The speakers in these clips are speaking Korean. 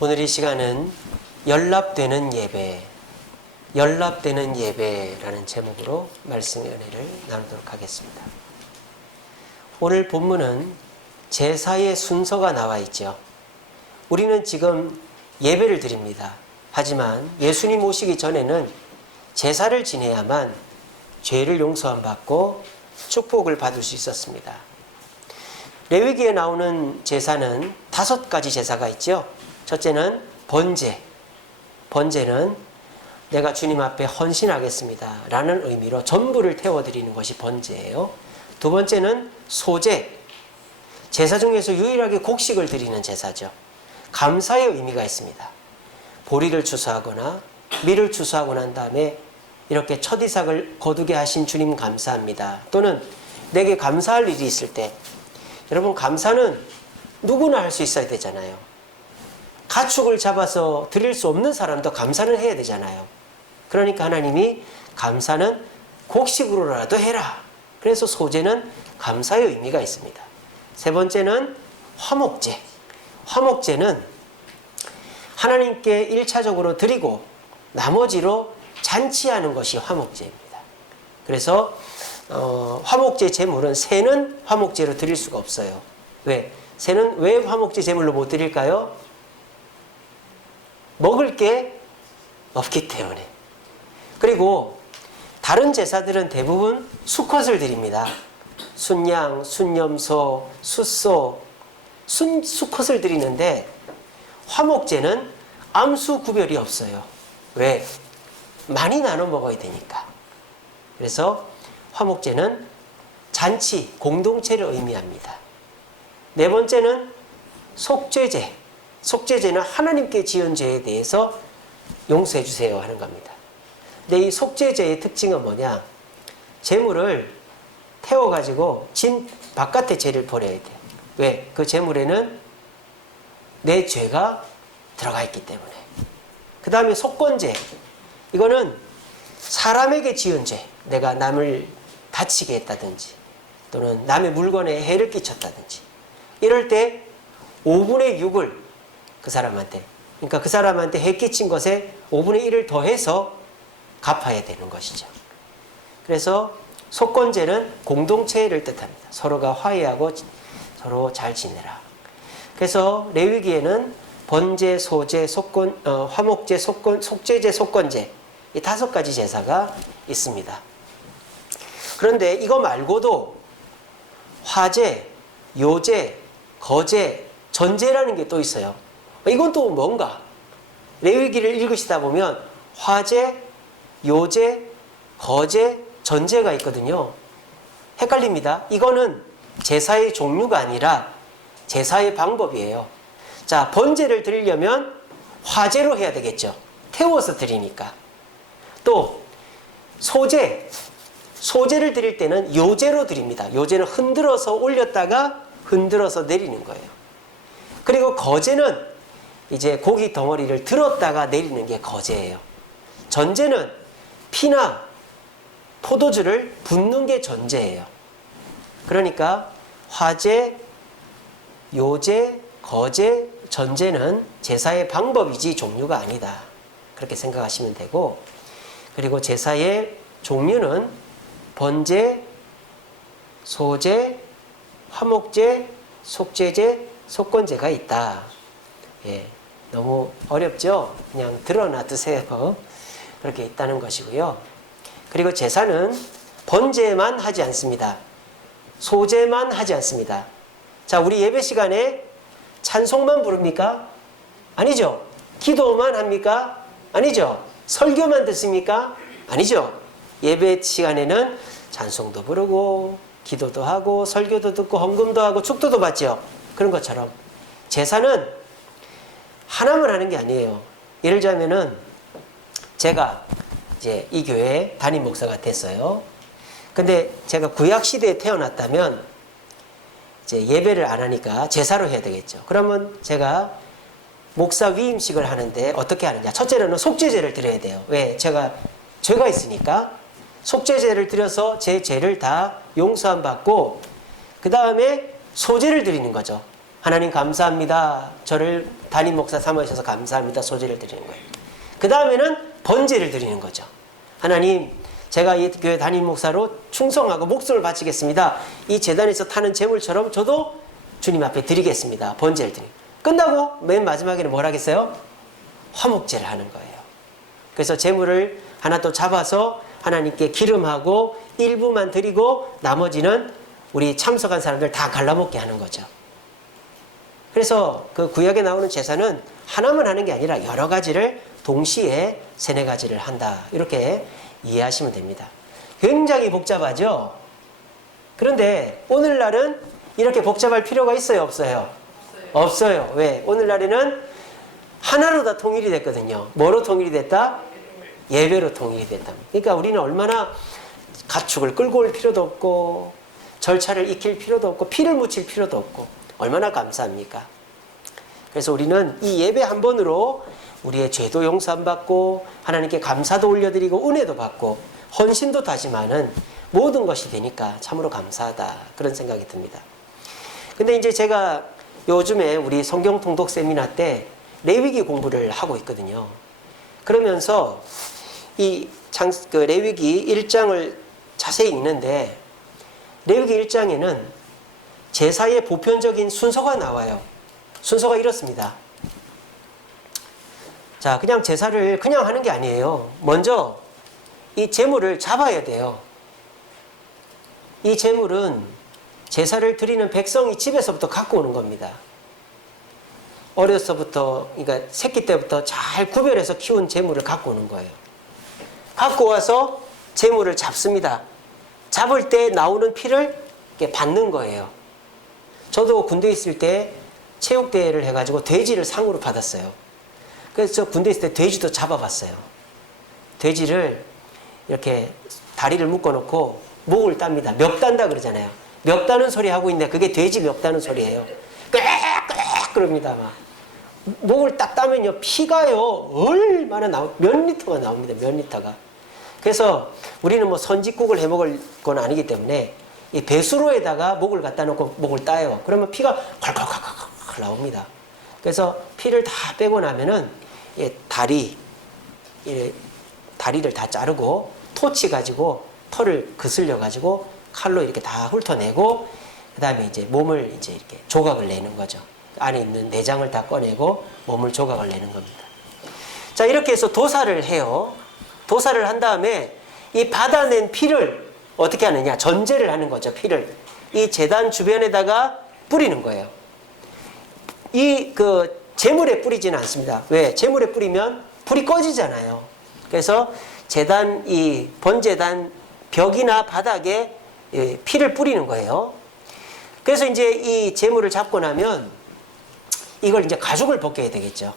오늘 이 시간은 연락되는 예배, 연락되는 예배라는 제목으로 말씀의 은혜를 나누도록 하겠습니다. 오늘 본문은 제사의 순서가 나와 있죠. 우리는 지금 예배를 드립니다. 하지만 예수님 오시기 전에는 제사를 지내야만 죄를 용서함 받고 축복을 받을 수 있었습니다. 레위기에 나오는 제사는 5가지 제사가 있죠. 첫째는 번제. 번제는 내가 주님 앞에 헌신하겠습니다 라는 의미로 전부를 태워드리는 것이 번제예요. 두 번째는 소제. 제사 중에서 유일하게 곡식을 드리는 제사죠. 감사의 의미가 있습니다. 보리를 추수하거나 밀을 추수하고 난 다음에 이렇게 첫 이삭을 거두게 하신 주님 감사합니다. 또는 내게 감사할 일이 있을 때, 여러분 감사는 누구나 할 수 있어야 되잖아요. 가축을 잡아서 드릴 수 없는 사람도 감사는 해야 되잖아요. 그러니까 하나님이 감사는 곡식으로라도 해라. 그래서 소제는 감사의 의미가 있습니다. 세 번째는 화목제. 화목제는 하나님께 1차적으로 드리고 나머지로 잔치하는 것이 화목제입니다. 그래서 화목제 제물은 새는 화목제로 드릴 수가 없어요. 왜? 새는 왜 화목제 제물로 못 드릴까요? 먹을 게 없기 때문에. 그리고 다른 제사들은 대부분 수컷을 드립니다. 순양, 순염소, 숫소, 수컷을 드리는데 화목제는 암수 구별이 없어요. 왜? 많이 나눠 먹어야 되니까. 그래서 화목제는 잔치, 공동체를 의미합니다. 네 번째는 속죄제. 속죄제는 하나님께 지은 죄에 대해서 용서해 주세요 하는 겁니다. 근데 이 속죄제의 특징은 뭐냐? 제물을 태워가지고 진 바깥에 죄를 버려야 돼요. 왜? 그 제물에는 내 죄가 들어가 있기 때문에. 그 다음에 속건제. 이거는 사람에게 지은 죄. 내가 남을 다치게 했다든지 또는 남의 물건에 해를 끼쳤다든지 이럴 때 5분의 6을 그 사람한테, 그러니까 그 사람한테 해 끼친 것에 5분의 1을 더해서 갚아야 되는 것이죠. 그래서 속건제는 공동체를 뜻합니다. 서로가 화해하고 서로 잘 지내라. 그래서 레위기에는 번제, 소제, 화목제, 속죄제, 속건제 이 5가지 제사가 있습니다. 그런데 이거 말고도 화제, 요제, 거제, 전제라는 게 또 있어요. 이건 또 뭔가? 레위기를 읽으시다 보면 화제, 요제, 거제, 전제가 있거든요. 헷갈립니다. 이거는 제사의 종류가 아니라 제사의 방법이에요. 자, 번제를 드리려면 화제로 해야 되겠죠. 태워서 드리니까. 또 소제, 소제를 드릴 때는 요제로 드립니다. 요제는 흔들어서 올렸다가 흔들어서 내리는 거예요. 그리고 거제는 이제 고기 덩어리를 들었다가 내리는 게 거제예요. 전제는 피나 포도주를 붓는 게 전제예요. 그러니까 화제, 요제, 거제, 전제는 제사의 방법이지 종류가 아니다. 그렇게 생각하시면 되고, 그리고 제사의 종류는 번제, 소제, 화목제, 속죄제, 속건제가 있다. 예, 너무 어렵죠? 그냥 드러나 드세요. 그렇게 있다는 것이고요. 그리고 제사는 번제만 하지 않습니다. 소제만 하지 않습니다. 자, 우리 예배 시간에 찬송만 부릅니까? 아니죠. 기도만 합니까? 아니죠. 설교만 듣습니까? 아니죠. 예배 시간에는 찬송도 부르고 기도도 하고 설교도 듣고 헌금도 하고 축도도 받죠. 그런 것처럼 제사는 하나만 하는 게 아니에요. 예를 들자면은 제가 이제 이 교회 담임 목사가 됐어요. 근데 제가 구약 시대에 태어났다면 이제 예배를 안 하니까 제사로 해야 되겠죠. 그러면 제가 목사 위임식을 하는데 어떻게 하느냐? 첫째로는 속죄제를 드려야 돼요. 왜? 제가 죄가 있으니까 속죄제를 드려서 제 죄를 다 용서함 받고 그 다음에 소제를 드리는 거죠. 하나님 감사합니다. 저를 담임 목사 삼으셔서 감사합니다. 소제를 드리는 거예요. 그 다음에는 번제를 드리는 거죠. 하나님, 제가 이 교회 담임 목사로 충성하고 목숨을 바치겠습니다. 이 제단에서 타는 제물처럼 저도 주님 앞에 드리겠습니다. 번제를 드리고. 끝나고 맨 마지막에는 뭘 하겠어요? 화목제를 하는 거예요. 그래서 제물을 하나 또 잡아서 하나님께 기름하고 일부만 드리고 나머지는 우리 참석한 사람들 다 갈라먹게 하는 거죠. 그래서 그 구약에 나오는 제사는 하나만 하는 게 아니라 여러 가지를 동시에 세네 가지를 한다. 이렇게 이해하시면 됩니다. 굉장히 복잡하죠? 그런데 오늘날은 이렇게 복잡할 필요가 있어요? 없어요? 없어요. 왜? 오늘날에는 하나로 다 통일이 됐거든요. 뭐로 통일이 됐다? 예배로 통일이 됐다. 그러니까 우리는 얼마나 가축을 끌고 올 필요도 없고 절차를 익힐 필요도 없고 피를 묻힐 필요도 없고 얼마나 감사합니까? 그래서 우리는 이 예배 한 번으로 우리의 죄도 용서받고 하나님께 감사도 올려드리고 은혜도 받고 헌신도 다짐하는 모든 것이 되니까 참으로 감사하다 그런 생각이 듭니다. 근데 이제 제가 요즘에 우리 성경 통독 세미나 때 레위기 공부를 하고 있거든요. 그러면서 그 레위기 1장을 자세히 읽는데 레위기 1장에는 제사의 보편적인 순서가 나와요. 순서가 이렇습니다. 자, 그냥 제사를 그냥 하는 게 아니에요. 먼저 이 제물을 잡아야 돼요. 이 제물은 제사를 드리는 백성이 집에서부터 갖고 오는 겁니다. 어려서부터, 그러니까 새끼 때부터 잘 구별해서 키운 제물을 갖고 오는 거예요. 갖고 와서 제물을 잡습니다. 잡을 때 나오는 피를 이렇게 받는 거예요. 저도 군대에 있을 때 체육대회를 해가지고 돼지를 상으로 받았어요. 그래서 저 군대에 있을 때 돼지도 잡아봤어요. 돼지를 이렇게 다리를 묶어놓고 목을 땁니다. 멱 딴다 그러잖아요. 멱 따는 소리 하고 있는데 그게 돼지 멱 따는 소리예요. 꽥꽥 그럽니다. 막. 목을 딱 따면요 피가요 얼마나 몇 리터가 나옵니다. 몇 리터가. 그래서 우리는 뭐 선짓국을 해먹을 건 아니기 때문에 이 배수로에다가 목을 갖다 놓고 목을 따요. 그러면 피가 콸콸콸콸 나옵니다. 그래서 피를 다 빼고 나면은 다리를 다 자르고 토치 가지고 털을 그슬려 가지고 칼로 이렇게 다 훑어내고 그 다음에 이제 몸을 이제 이렇게 조각을 내는 거죠. 안에 있는 내장을 다 꺼내고 몸을 조각을 내는 겁니다. 자, 이렇게 해서 도사를 해요. 도사를 한 다음에 이 받아낸 피를 어떻게 하느냐? 전제를 하는 거죠. 피를 이 제단 주변에다가 뿌리는 거예요. 이 제물에 뿌리지는 않습니다. 왜? 제물에 뿌리면 불이 꺼지잖아요. 그래서 제단 이 번제단 벽이나 바닥에 피를 뿌리는 거예요. 그래서 이제 이 제물을 잡고 나면 이걸 이제 가죽을 벗겨야 되겠죠.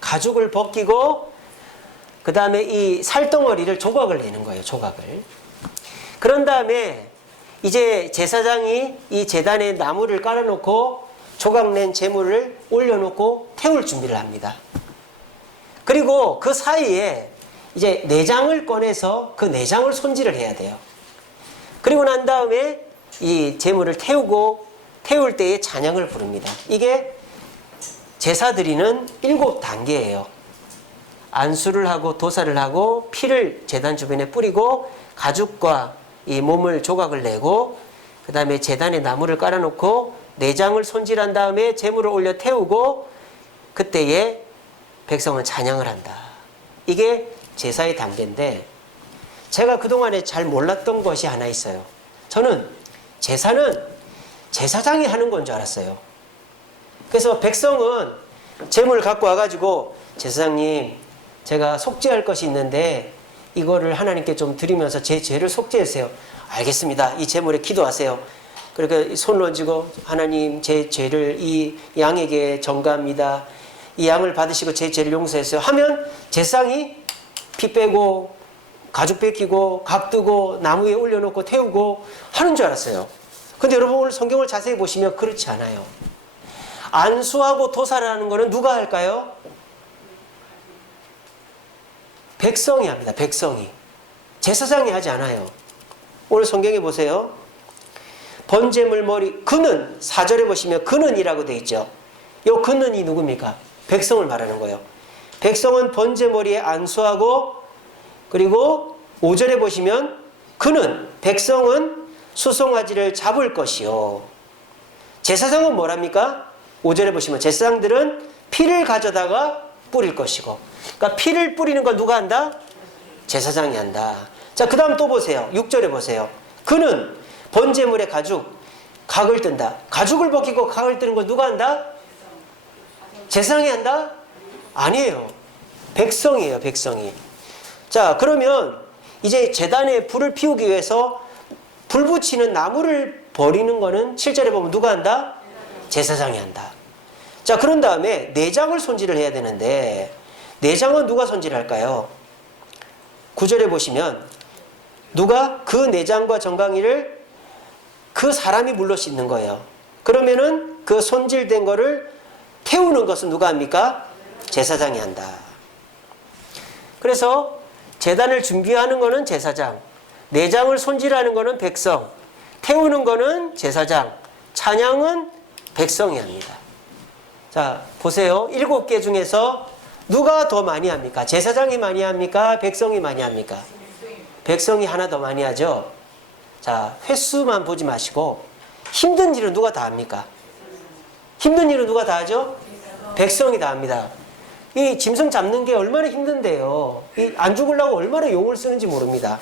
가죽을 벗기고 그 다음에 이 살덩어리를 조각을 내는 거예요. 조각을. 그런 다음에 이제 제사장이 이 제단에 나무를 깔아놓고 조각낸 제물을 올려놓고 태울 준비를 합니다. 그리고 그 사이에 이제 내장을 꺼내서 그 내장을 손질을 해야 돼요. 그리고 난 다음에 이 제물을 태울 때에 찬양을 부릅니다. 이게 제사 드리는 7단계예요. 안수를 하고 도사를 하고 피를 제단 주변에 뿌리고 가죽과 이 몸을 조각을 내고 그 다음에 제단에 나무를 깔아놓고 내장을 손질한 다음에 제물을 올려 태우고 그때에 백성은 찬양을 한다. 이게 제사의 단계인데 제가 그동안에 잘 몰랐던 것이 하나 있어요. 저는 제사는 제사장이 하는 건 줄 알았어요. 그래서 백성은 제물을 갖고 와가지고 제사장님 제가 속죄할 것이 있는데 이거를 하나님께 좀 드리면서 제 죄를 속죄해주세요. 알겠습니다. 이 제물에 기도하세요. 그러니까 손을 얹고 하나님 제 죄를 이 양에게 전가합니다. 이 양을 받으시고 제 죄를 용서해주세요. 하면 제사장이 피 빼고 가죽 벗기고 각 뜨고 나무 위에 올려놓고 태우고 하는 줄 알았어요. 근데 여러분 오늘 성경을 자세히 보시면 그렇지 않아요. 안수하고 도사를 하는 거는 누가 할까요? 백성이 합니다. 백성이. 제사장이 하지 않아요. 오늘 성경에 보세요. 번제물 머리 그는 4절에 보시면 그는이라고 되어 있죠. 요 그는이 누굽니까? 백성을 말하는 거예요. 백성은 번제 머리에 안수하고 그리고 5절에 보시면 그는 백성은 수송아지를 잡을 것이요. 제사장은 뭐랍니까? 5절에 보시면 제사장들은 피를 가져다가 뿌릴 것이고 그러니까 피를 뿌리는 건 누가 한다? 제사장이 한다. 자, 그 다음 또 보세요. 6절에 보세요. 그는 번제물의 각을 뜬다. 가죽을 벗기고 각을 뜨는 건 누가 한다? 제사장이 한다? 아니에요. 백성이에요. 백성이. 자, 그러면 이제 제단에 불을 피우기 위해서 불 붙이는 나무를 버리는 거는 7절에 보면 누가 한다? 제사장이 한다. 자, 그런 다음에 내장을 손질을 해야 되는데 내장은 누가 손질할까요? 9절에 보시면 누가 그 내장과 정강이를 그 사람이 물로 씻는 거예요. 그러면은 그 손질된 거를 태우는 것은 누가 합니까? 제사장이 한다. 그래서 제단을 준비하는 거는 제사장, 내장을 손질하는 거는 백성, 태우는 거는 제사장, 찬양은 백성이 합니다. 자, 보세요. 7개 중에서 누가 더 많이 합니까? 제사장이 많이 합니까? 백성이 많이 합니까? 백성이 하나 더 많이 하죠. 자, 횟수만 보지 마시고 힘든 일은 누가 다 합니까? 힘든 일은 누가 다 하죠? 백성이 다 합니다. 이 짐승 잡는 게 얼마나 힘든데요. 안 죽으려고 얼마나 용을 쓰는지 모릅니다.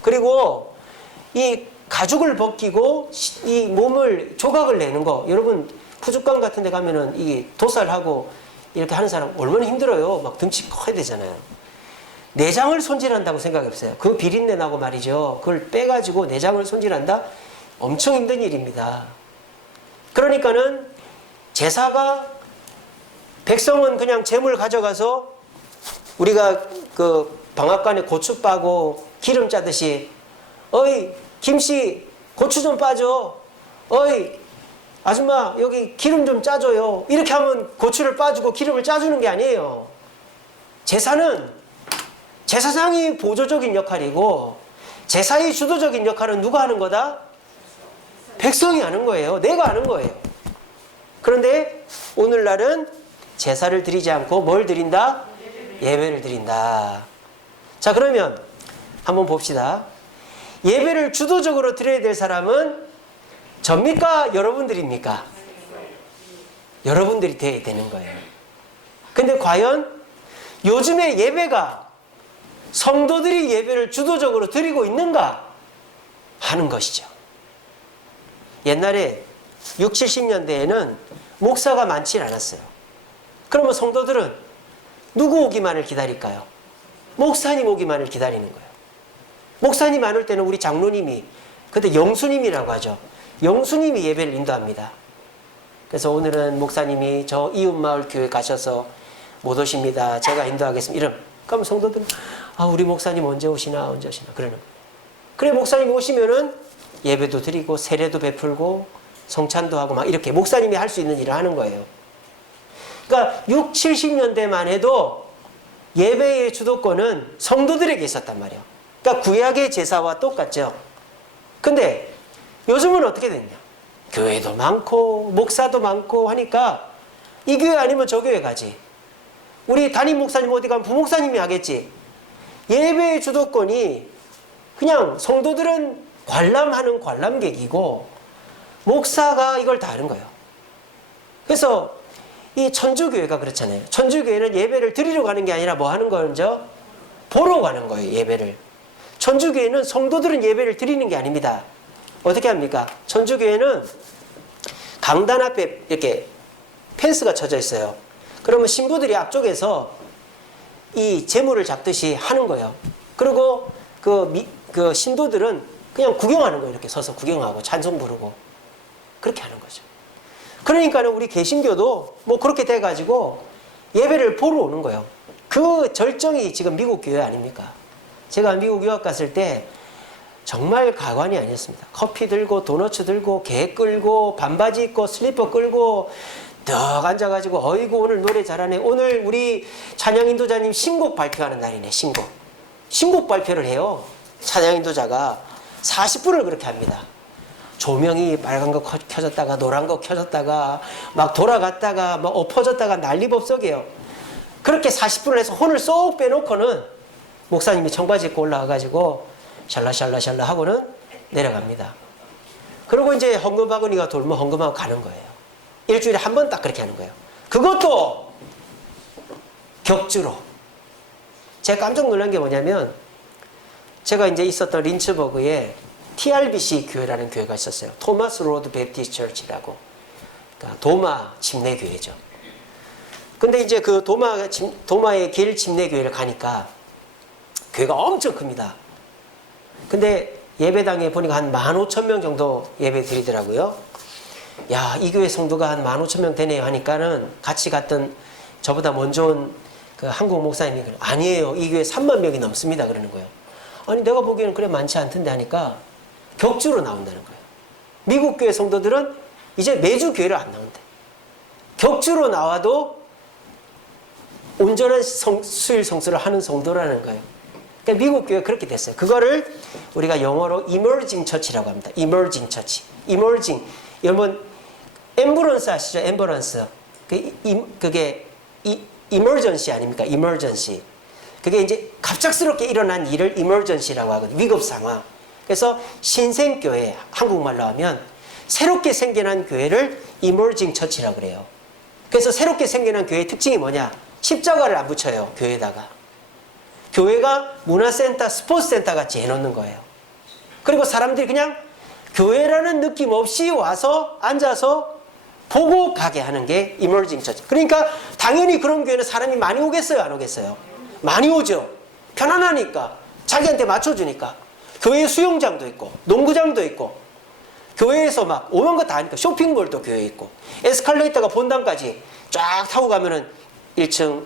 그리고 이 가죽을 벗기고 이 몸을 조각을 내는 거, 여러분 푸주간 같은 데 가면은 이 도살하고 이렇게 하는 사람 얼마나 힘들어요. 막 등치 커야 되잖아요. 내장을 손질한다고 생각해보세요. 그 비린내 나고 말이죠. 그걸 빼가지고 내장을 손질한다? 엄청 힘든 일입니다. 그러니까는 제사가 백성은 그냥 재물 가져가서 우리가 그 방앗간에 고추 빠고 기름 짜듯이 어이 김씨 고추 좀 빠줘. 어이 아줌마 여기 기름 좀 짜줘요. 이렇게 하면 고추를 빠주고 기름을 짜주는 게 아니에요. 제사는 제사장이 보조적인 역할이고 제사의 주도적인 역할은 누가 하는 거다? 백성이 하는 거예요. 내가 하는 거예요. 그런데 오늘날은 제사를 드리지 않고 뭘 드린다? 예배를 드린다. 자, 그러면 한번 봅시다. 예배를 주도적으로 드려야 될 사람은 접니까? 여러분들입니까? 여러분들이 돼야 되는 거예요. 근데 과연 요즘에 예배가 성도들이 예배를 주도적으로 드리고 있는가 하는 것이죠. 옛날에 60, 70년대에는 목사가 많지 않았어요. 그러면 성도들은 누구 오기만을 기다릴까요? 목사님 오기만을 기다리는 거예요. 목사님 안 올 때는 우리 장로님이, 그때 영수님이라고 하죠. 영수님이 예배를 인도합니다. 그래서 오늘은 목사님이 저 이웃마을 교회 가셔서 못 오십니다. 제가 인도하겠습니다. 이러면 그럼 성도들은 우리 목사님 언제 오시나 그러는 거예요. 그래 목사님이 오시면은 예배도 드리고 세례도 베풀고 성찬도 하고 막 이렇게 목사님이 할 수 있는 일을 하는 거예요. 그러니까 6, 70년대만 해도 예배의 주도권은 성도들에게 있었단 말이에요. 그러니까 구약의 제사와 똑같죠. 근데 요즘은 어떻게 됐냐? 교회도 많고 목사도 많고 하니까 이 교회 아니면 저 교회 가지. 우리 담임 목사님 어디 가면 부목사님이 하겠지. 예배의 주도권이 그냥 성도들은 관람하는 관람객이고 목사가 이걸 다 하는 거예요. 그래서 이 천주교회가 그렇잖아요. 천주교회는 예배를 드리러 가는 게 아니라 뭐 하는 거죠? 보러 가는 거예요, 예배를. 천주교회는 성도들은 예배를 드리는 게 아닙니다. 어떻게 합니까? 천주교회는 강단 앞에 이렇게 펜스가 쳐져 있어요. 그러면 신부들이 앞쪽에서 이 제물을 잡듯이 하는 거예요. 그리고 그 신도들은 그냥 구경하는 거예요. 이렇게 서서 구경하고 찬송 부르고 그렇게 하는 거죠. 그러니까는 우리 개신교도 뭐 그렇게 돼가지고 예배를 보러 오는 거예요. 그 절정이 지금 미국 교회 아닙니까? 제가 미국 유학 갔을 때 정말 가관이 아니었습니다. 커피 들고 도너츠 들고 개 끌고 반바지 입고 슬리퍼 끌고 떡 앉아가지고 어이구 오늘 노래 잘하네. 오늘 우리 찬양 인도자님 신곡 발표하는 날이네. 신곡 발표를 해요. 찬양 인도자가 40분을 그렇게 합니다. 조명이 빨간 거 켜졌다가 노란 거 켜졌다가 막 돌아갔다가 막 엎어졌다가 난리법석이에요. 그렇게 40분을 해서 혼을 쏙 빼놓고는 목사님이 청바지 입고 올라와가지고 샬라샬라샬라 하고는 내려갑니다. 그리고 이제 헌금바구니가 돌면 헌금하고 가는 거예요. 일주일에 한 번 딱 그렇게 하는 거예요. 그것도 격주로. 제가 깜짝 놀란 게 뭐냐면 제가 이제 있었던 린츠버그에 TRBC 교회라는 교회가 있었어요. 토마스 로드 베프티스트 처치라고. 그러니까 도마 침례교회죠. 근데 이제 그 도마의 길 침례교회를 가니까 교회가 엄청 큽니다. 근데 예배당에 보니까 한 15,000명 정도 예배 드리더라고요. 야, 이 교회 성도가 한 15,000명 되네요 하니까는 같이 갔던 저보다 먼저 온 그 한국 목사님이 아니에요. 이 교회 3만 명이 넘습니다. 그러는 거예요. 아니 내가 보기에는 그래 많지 않던데 하니까 격주로 나온다는 거예요. 미국 교회 성도들은 이제 매주 교회를 안 나온대. 격주로 나와도 온전한 수일 성수를 하는 성도라는 거예요. 그러니까 미국 교회가 그렇게 됐어요. 그거를 우리가 영어로 emerging church라고 합니다. emerging church. emerging. 여러분 앰뷸런스 아시죠? 앰뷸런스. 그게 emergency 아닙니까? emergency. 그게 이제 갑작스럽게 일어난 일을 emergency라고 하거든요. 위급 상황. 그래서 신생교회, 한국말로 하면 새롭게 생겨난 교회를 emerging church라고 그래요. 그래서 새롭게 생겨난 교회의 특징이 뭐냐? 십자가를 안 붙여요, 교회에다가. 교회가 문화센터, 스포츠센터 같이 해놓는 거예요. 그리고 사람들이 그냥 교회라는 느낌 없이 와서 앉아서 보고 가게 하는 게 emerging church. 그러니까 당연히 그런 교회는 사람이 많이 오겠어요, 안 오겠어요? 많이 오죠. 편안하니까. 자기한테 맞춰주니까. 교회 수영장도 있고 농구장도 있고 교회에서 막 오만 거 다 하니까 쇼핑몰도 교회에 있고 에스컬레이터가 본당까지 쫙 타고 가면은 1층,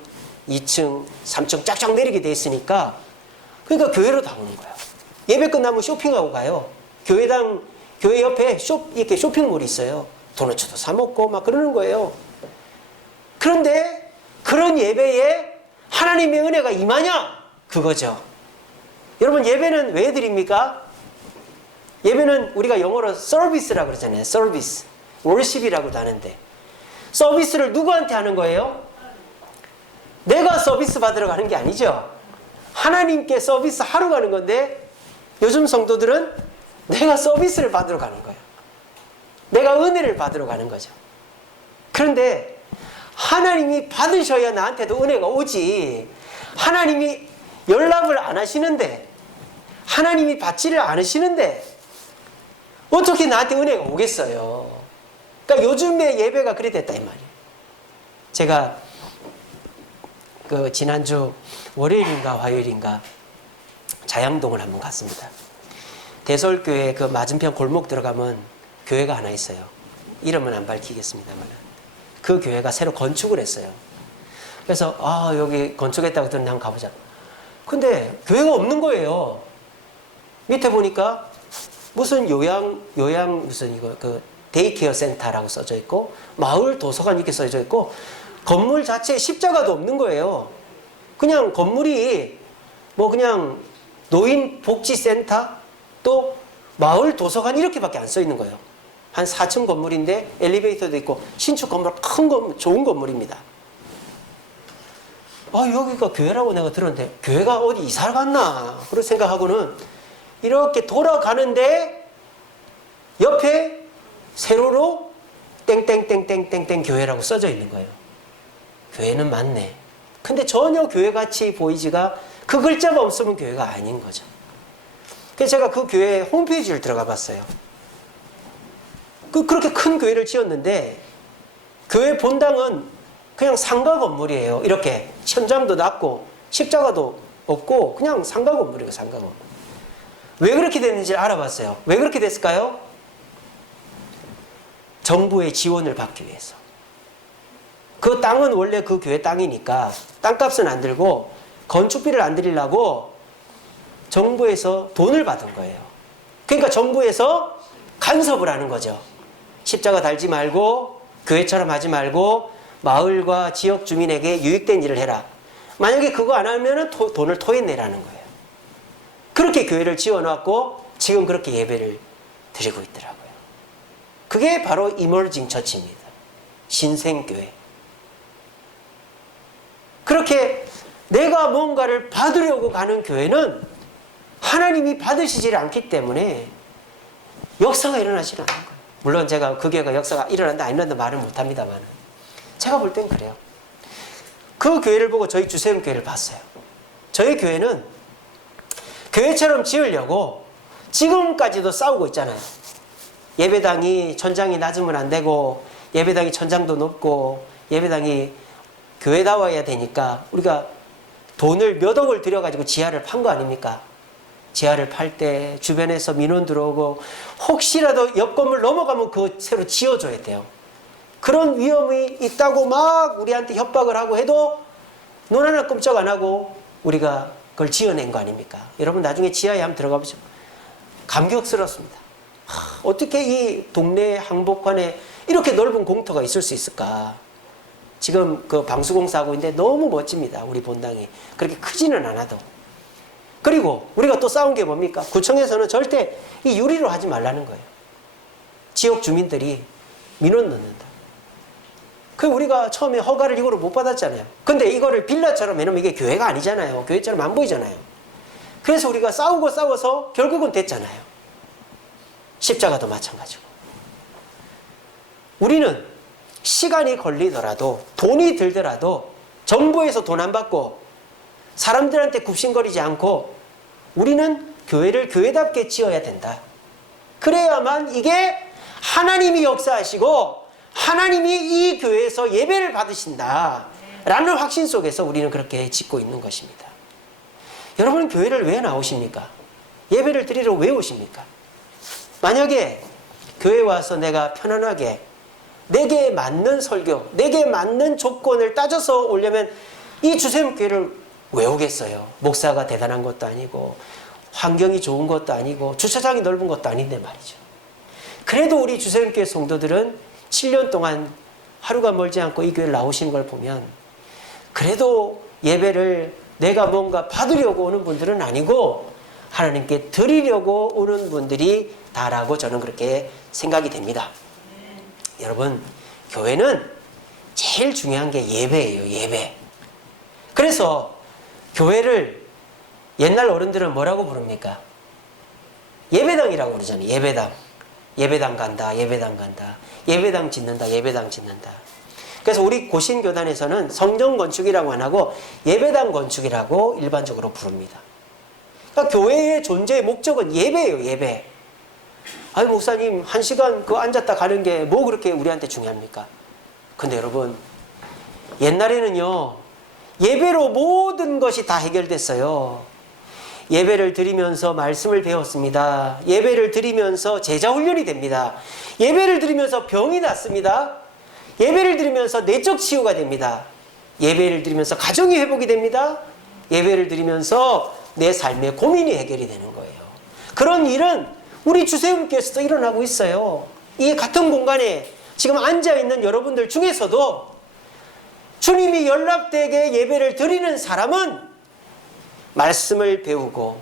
2층, 3층 쫙쫙 내리게 돼 있으니까 그러니까 교회로 다 오는 거예요. 예배 끝나면 쇼핑하고 가요. 교회 옆에 이렇게 쇼핑몰이 있어요. 도너츠도 사 먹고 막 그러는 거예요. 그런데 그런 예배에 하나님의 은혜가 임하냐? 그거죠. 여러분 예배는 왜 드립니까? 예배는 우리가 영어로 서비스라고 그러잖아요. 서비스. 월십이라고도 하는데 서비스를 누구한테 하는 거예요? 내가 서비스 받으러 가는 게 아니죠. 하나님께 서비스 하러 가는 건데 요즘 성도들은 내가 서비스를 받으러 가는 거예요. 내가 은혜를 받으러 가는 거죠. 그런데 하나님이 받으셔야 나한테도 은혜가 오지. 하나님이 연락을 안 하시는데 하나님이 받지를 않으시는데 어떻게 나한테 은혜가 오겠어요. 그러니까 요즘의 예배가 그래 됐다 이 말이에요. 제가 그 지난주 월요일인가 화요일인가 자양동을 한번 갔습니다. 대설교회 그 맞은편 골목 들어가면 교회가 하나 있어요. 이름은 안 밝히겠습니다만 그 교회가 새로 건축을 했어요. 그래서 여기 건축했다고 들었는데 한번 가보자. 근데 교회가 없는 거예요. 밑에 보니까 무슨 요양 무슨 이거 그 데이케어 센터라고 써져 있고 마을 도서관 이렇게 써져 있고 건물 자체에 십자가도 없는 거예요. 그냥 건물이 뭐 그냥 노인 복지센터 또 마을 도서관 이렇게밖에 안 써 있는 거예요. 한 4층 건물인데 엘리베이터도 있고 신축 건물 큰 건물 좋은 건물입니다. 여기가 교회라고 내가 들었는데 교회가 어디 이사를 갔나 그런 생각하고는 이렇게 돌아가는데 옆에 세로로 땡땡땡땡땡땡 교회라고 써져 있는 거예요. 교회는 맞네. 근데 전혀 교회같이 보이지가 그 글자가 없으면 교회가 아닌 거죠. 그래서 제가 그 교회 홈페이지를 들어가 봤어요. 그렇게 큰 교회를 지었는데 교회 본당은 그냥 상가 건물이에요. 이렇게 천장도 낮고 십자가도 없고 그냥 상가 건물이에요. 상가 건물. 왜 그렇게 됐는지 알아봤어요. 왜 그렇게 됐을까요? 정부의 지원을 받기 위해서. 그 땅은 원래 그 교회 땅이니까 땅값은 안 들고 건축비를 안 들이려고 정부에서 돈을 받은 거예요. 그러니까 정부에서 간섭을 하는 거죠. 십자가 달지 말고 교회처럼 하지 말고 마을과 지역 주민에게 유익된 일을 해라. 만약에 그거 안 하면 돈을 토해내라는 거예요. 그렇게 교회를 지어놨고 지금 그렇게 예배를 드리고 있더라고요. 그게 바로 이머징 처치입니다. 신생교회. 그렇게 내가 뭔가를 받으려고 가는 교회는 하나님이 받으시질 않기 때문에 역사가 일어나지 않는 거예요. 물론 제가 그 교회가 역사가 일어난다 안 일어난다 말은 못합니다만 제가 볼 땐 그래요. 그 교회를 보고 저희 주세움 교회를 봤어요. 저희 교회는 교회처럼 지으려고 지금까지도 싸우고 있잖아요. 예배당이 천장이 낮으면 안 되고 예배당이 천장도 높고 예배당이 교회다워야 되니까 우리가 돈을 몇 억을 들여가지고 지하를 판 거 아닙니까? 지하를 팔 때 주변에서 민원 들어오고 혹시라도 옆 건물 넘어가면 그거 새로 지어줘야 돼요. 그런 위험이 있다고 막 우리한테 협박을 하고 해도 눈 하나 끔쩍 안 하고 우리가 그걸 지어낸 거 아닙니까? 여러분 나중에 지하에 한번 들어가 보시죠. 감격스럽습니다. 어떻게 이 동네 항복관에 이렇게 넓은 공터가 있을 수 있을까? 지금 그 방수공사 하고 있는데 너무 멋집니다. 우리 본당이. 그렇게 크지는 않아도. 그리고 우리가 또 싸운 게 뭡니까? 구청에서는 절대 이 유리로 하지 말라는 거예요. 지역 주민들이 민원 넣는다. 그 우리가 처음에 허가를 이거로 못 받았잖아요. 근데 이거를 빌라처럼 해놓으면 이게 교회가 아니잖아요. 교회처럼 안 보이잖아요. 그래서 우리가 싸워서 결국은 됐잖아요. 십자가도 마찬가지고. 우리는 시간이 걸리더라도 돈이 들더라도 정부에서 돈 안 받고 사람들한테 굽신거리지 않고 우리는 교회를 교회답게 지어야 된다. 그래야만 이게 하나님이 역사하시고 하나님이 이 교회에서 예배를 받으신다 라는 확신 속에서 우리는 그렇게 짓고 있는 것입니다. 여러분 교회를 왜 나오십니까? 예배를 드리러 왜 오십니까? 만약에 교회 와서 내가 편안하게 내게 맞는 설교, 내게 맞는 조건을 따져서 오려면 이 주세움교회를 왜 오겠어요? 목사가 대단한 것도 아니고 환경이 좋은 것도 아니고 주차장이 넓은 것도 아닌데 말이죠. 그래도 우리 주세움교회 성도들은 7년 동안 하루가 멀지 않고 이 교회를 나오신 걸 보면 그래도 예배를 내가 뭔가 받으려고 오는 분들은 아니고 하나님께 드리려고 오는 분들이 다라고 저는 그렇게 생각이 됩니다. 여러분 교회는 제일 중요한 게 예배예요. 예배. 그래서 교회를 옛날 어른들은 뭐라고 부릅니까? 예배당이라고 그러잖아요. 예배당. 예배당 간다. 예배당 간다. 예배당 짓는다. 예배당 짓는다. 그래서 우리 고신교단에서는 성전 건축이라고 안 하고 예배당 건축이라고 일반적으로 부릅니다. 그러니까 교회의 존재의 목적은 예배예요. 예배. 아니 목사님 1시간 그 앉았다 가는 게 뭐 그렇게 우리한테 중요합니까? 근데 여러분 옛날에는요 예배로 모든 것이 다 해결됐어요. 예배를 드리면서 말씀을 배웠습니다. 예배를 드리면서 제자훈련이 됩니다. 예배를 드리면서 병이 낫습니다. 예배를 드리면서 내적 치유가 됩니다. 예배를 드리면서 가정이 회복이 됩니다. 예배를 드리면서 내 삶의 고민이 해결이 되는 거예요. 그런 일은 우리 주세움께서도 일어나고 있어요. 이 같은 공간에 지금 앉아있는 여러분들 중에서도 주님이 연락되게 예배를 드리는 사람은 말씀을 배우고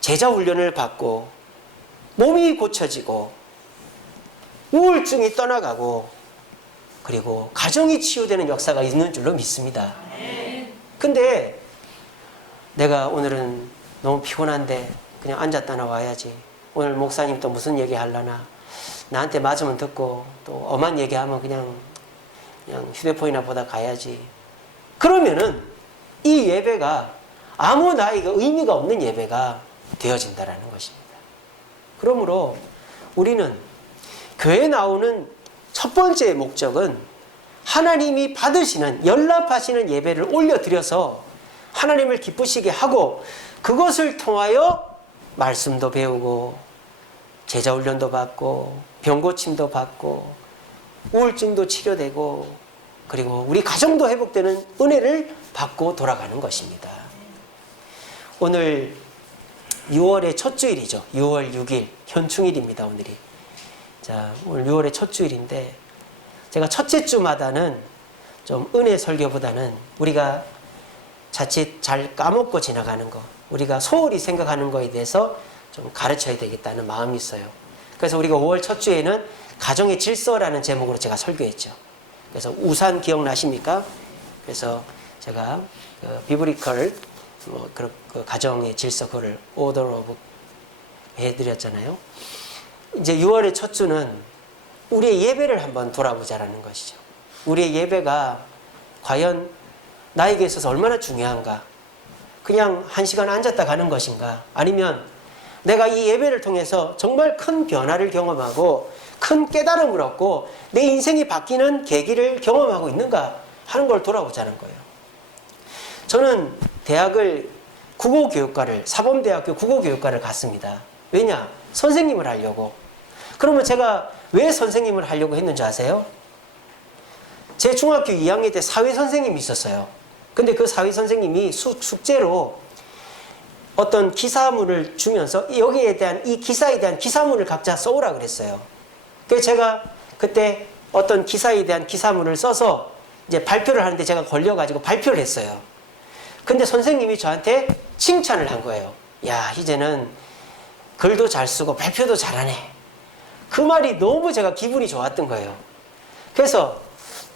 제자훈련을 받고 몸이 고쳐지고 우울증이 떠나가고 그리고 가정이 치유되는 역사가 있는 줄로 믿습니다. 근데 내가 오늘은 너무 피곤한데 그냥 앉았다 나와야지. 오늘 목사님 또 무슨 얘기 하려나. 나한테 맞으면 듣고 또 엄한 얘기하면 그냥 휴대폰이나 보다 가야지. 그러면은 이 예배가 아무 나이가 의미가 없는 예배가 되어진다라는 것입니다. 그러므로 우리는 교회에 나오는 첫 번째 목적은 하나님이 받으시는 연락하시는 예배를 올려드려서 하나님을 기쁘시게 하고 그것을 통하여 말씀도 배우고 제자훈련도 받고 병고침도 받고 우울증도 치료되고 그리고 우리 가정도 회복되는 은혜를 받고 돌아가는 것입니다. 오늘 6월의 첫 주일이죠. 6월 6일 현충일입니다. 오늘이. 자, 오늘 6월의 첫 주일인데 제가 첫째 주마다는 좀 은혜 설교보다는 우리가 자칫 잘 까먹고 지나가는 거, 우리가 소홀히 생각하는 거에 대해서 좀 가르쳐야 되겠다는 마음이 있어요. 그래서 우리가 5월 첫 주에는 가정의 질서라는 제목으로 제가 설교했죠. 그래서 우산 기억나십니까? 그래서 제가 비브리컬 그 가정의 질서 그걸 오더 오브 해드렸잖아요. 이제 6월의 첫 주는 우리의 예배를 한번 돌아보자라는 것이죠. 우리의 예배가 과연 나에게 있어서 얼마나 중요한가? 그냥 한 시간 앉았다 가는 것인가? 아니면 내가 이 예배를 통해서 정말 큰 변화를 경험하고 큰 깨달음을 얻고 내 인생이 바뀌는 계기를 경험하고 있는가 하는 걸 돌아보자는 거예요. 저는 대학을 국어교육과를 사범대학교 국어교육과를 갔습니다. 왜냐? 선생님을 하려고. 그러면 제가 왜 선생님을 하려고 했는지 아세요? 제 중학교 2학년 때 사회선생님이 있었어요. 근데 그 사회선생님이 숙제로 어떤 기사문을 주면서 여기에 대한 이 기사에 대한 기사문을 각자 써오라 그랬어요. 그래서 제가 그때 어떤 기사에 대한 기사문을 써서 이제 발표를 하는데 제가 걸려가지고 발표를 했어요. 근데 선생님이 저한테 칭찬을 한 거예요. 야, 이제는 글도 잘 쓰고 발표도 잘하네. 그 말이 너무 제가 기분이 좋았던 거예요. 그래서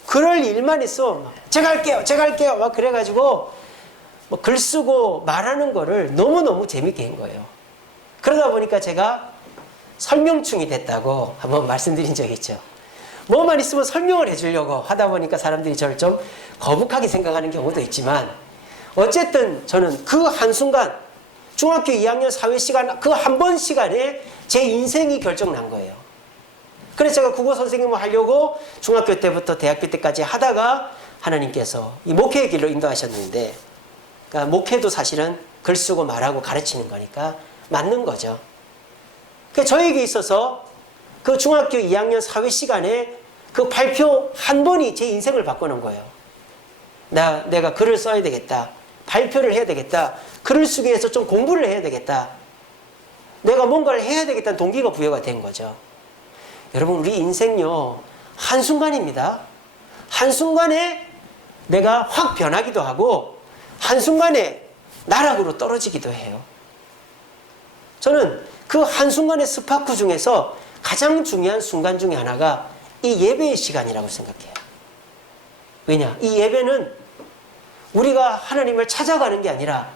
그럴 일만 있어 제가 할게요 막 그래가지고 뭐 글 쓰고 말하는 거를 너무너무 재밌게 한 거예요. 그러다 보니까 제가 설명충이 됐다고 한번 말씀드린 적이 있죠. 뭐만 있으면 설명을 해주려고 하다 보니까 사람들이 저를 좀 거북하게 생각하는 경우도 있지만 어쨌든 저는 그 한순간 중학교 2학년 사회시간 그 한 번 시간에 제 인생이 결정난 거예요. 그래서 제가 국어 선생님을 하려고 중학교 때부터 대학교 때까지 하다가 하나님께서 이 목회의 길로 인도하셨는데, 그러니까 목회도 사실은 글 쓰고 말하고 가르치는 거니까 맞는 거죠. 그러니까 저에게 있어서 그 중학교 2학년 사회 시간에 그 발표 한 번이 제 인생을 바꾸는 거예요. 내가 글을 써야 되겠다. 발표를 해야 되겠다. 글을 쓰기 위해서 좀 공부를 해야 되겠다. 내가 뭔가를 해야 되겠다는 동기가 부여가 된 거죠. 여러분, 우리 인생요, 한순간입니다. 한순간에 내가 확 변하기도 하고 한순간에 나락으로 떨어지기도 해요. 저는 그 한순간의 스파크 중에서 가장 중요한 순간 중에 하나가 이 예배의 시간이라고 생각해요. 왜냐? 이 예배는 우리가 하나님을 찾아가는 게 아니라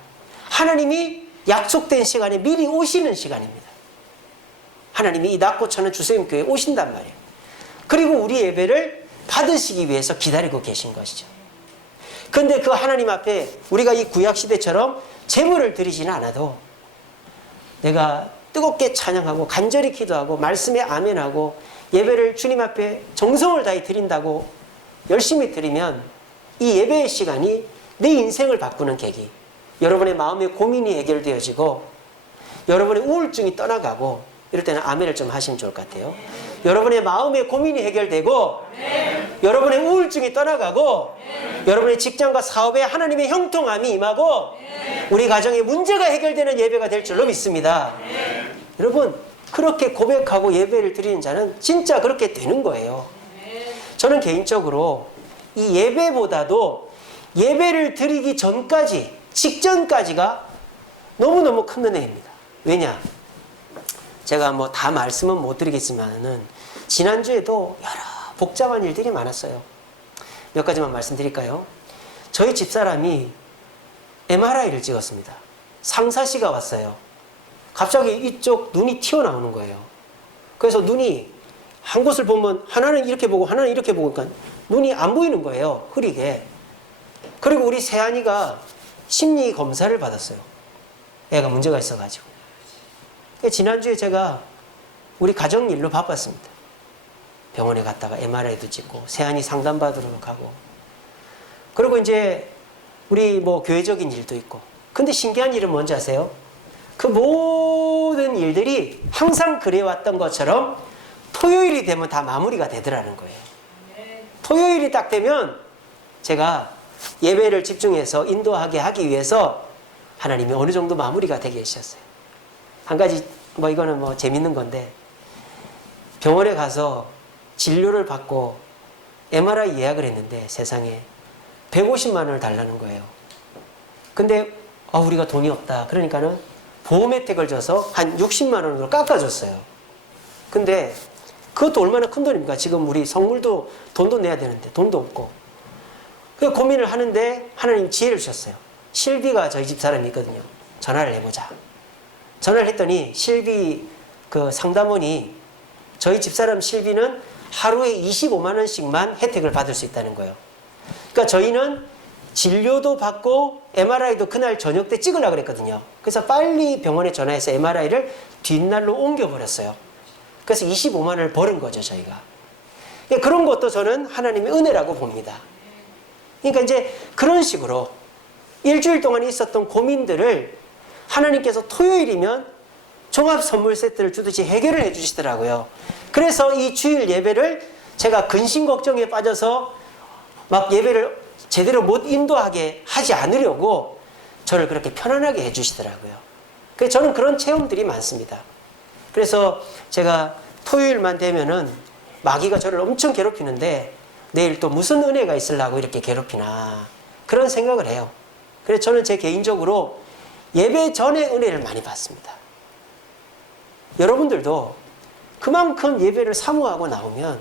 하나님이 약속된 시간에 미리 오시는 시간입니다. 하나님이 이 낮고 처는 주세임 교회에 오신단 말이에요. 그리고 우리 예배를 받으시기 위해서 기다리고 계신 것이죠. 그런데 그 하나님 앞에 우리가 이 구약시대처럼 제물을 드리지는 않아도 내가 뜨겁게 찬양하고 간절히 기도하고 말씀에 아멘하고 예배를 주님 앞에 정성을 다해 드린다고 열심히 드리면 이 예배의 시간이 내 인생을 바꾸는 계기, 여러분의 마음의 고민이 해결되어지고 여러분의 우울증이 떠나가고, 이럴 때는 아멘을 좀 하시면 좋을 것 같아요. 여러분의 마음의 고민이 해결되고 여러분의 우울증이 떠나가고 여러분의 직장과 사업에 하나님의 형통함이 임하고 우리 가정의 문제가 해결되는 예배가 될 줄로 믿습니다. 여러분, 그렇게 고백하고 예배를 드리는 자는 진짜 그렇게 되는 거예요. 저는 개인적으로 이 예배보다도 예배를 드리기 전까지, 직전까지가 너무너무 큰 은혜입니다. 왜냐? 제가 뭐 다 말씀은 못 드리겠지만은 지난주에도 여러 복잡한 일들이 많았어요. 몇 가지만 말씀드릴까요? 저희 집사람이 MRI를 찍었습니다. 상사씨가 왔어요. 갑자기 이쪽 눈이 튀어나오는 거예요. 그래서 눈이 한 곳을 보면 하나는 이렇게 보고 하나는 이렇게 보니까 눈이 안 보이는 거예요. 흐리게. 그리고 우리 세안이가 심리 검사를 받았어요. 애가 문제가 있어가지고. 지난주에 제가 우리 가정 일로 바빴습니다. 병원에 갔다가 MRI도 찍고 세안이 상담받으러 가고, 그리고 이제 우리 뭐 교회적인 일도 있고. 근데 신기한 일은 뭔지 아세요? 그 모든 일들이 항상 그래왔던 것처럼 토요일이 되면 다 마무리가 되더라는 거예요. 토요일이 딱 되면 제가 예배를 집중해서 인도하게 하기 위해서 하나님이 어느 정도 마무리가 되게 하셨어요. 한 가지, 뭐 이거는 뭐 재밌는 건데, 병원에 가서 진료를 받고 MRI 예약을 했는데 세상에 150만 원을 달라는 거예요. 근데 우리가 돈이 없다. 그러니까는 보험 혜택을 줘서 한 60만 원으로 깎아줬어요. 근데 그것도 얼마나 큰 돈입니까? 지금 우리 성물도 돈도 내야 되는데 돈도 없고. 그 고민을 하는데 하나님 지혜를 주셨어요. 실비가 저희 집 사람이 있거든요. 전화를 해보자. 전화를 했더니 실비 그 상담원이 저희 집사람 실비는 하루에 25만 원씩만 혜택을 받을 수 있다는 거예요. 그러니까 저희는 진료도 받고 MRI도 그날 저녁 때 찍으려고 그랬거든요. 그래서 빨리 병원에 전화해서 MRI를 뒷날로 옮겨버렸어요. 그래서 25만 원을 벌은 거죠, 저희가. 그런 것도 저는 하나님의 은혜라고 봅니다. 그러니까 이제 그런 식으로 일주일 동안 있었던 고민들을 하나님께서 토요일이면 종합 선물 세트를 주듯이 해결을 해 주시더라고요. 그래서 이 주일 예배를 제가 근심 걱정에 빠져서 막 예배를 제대로 못 인도하게 하지 않으려고 저를 그렇게 편안하게 해 주시더라고요. 그래서 저는 그런 체험들이 많습니다. 그래서 제가 토요일만 되면은 마귀가 저를 엄청 괴롭히는데 내일 또 무슨 은혜가 있으려고 이렇게 괴롭히나 그런 생각을 해요. 그래서 저는 제 개인적으로 예배 전에 은혜를 많이 받습니다. 여러분들도 그만큼 예배를 사모하고 나오면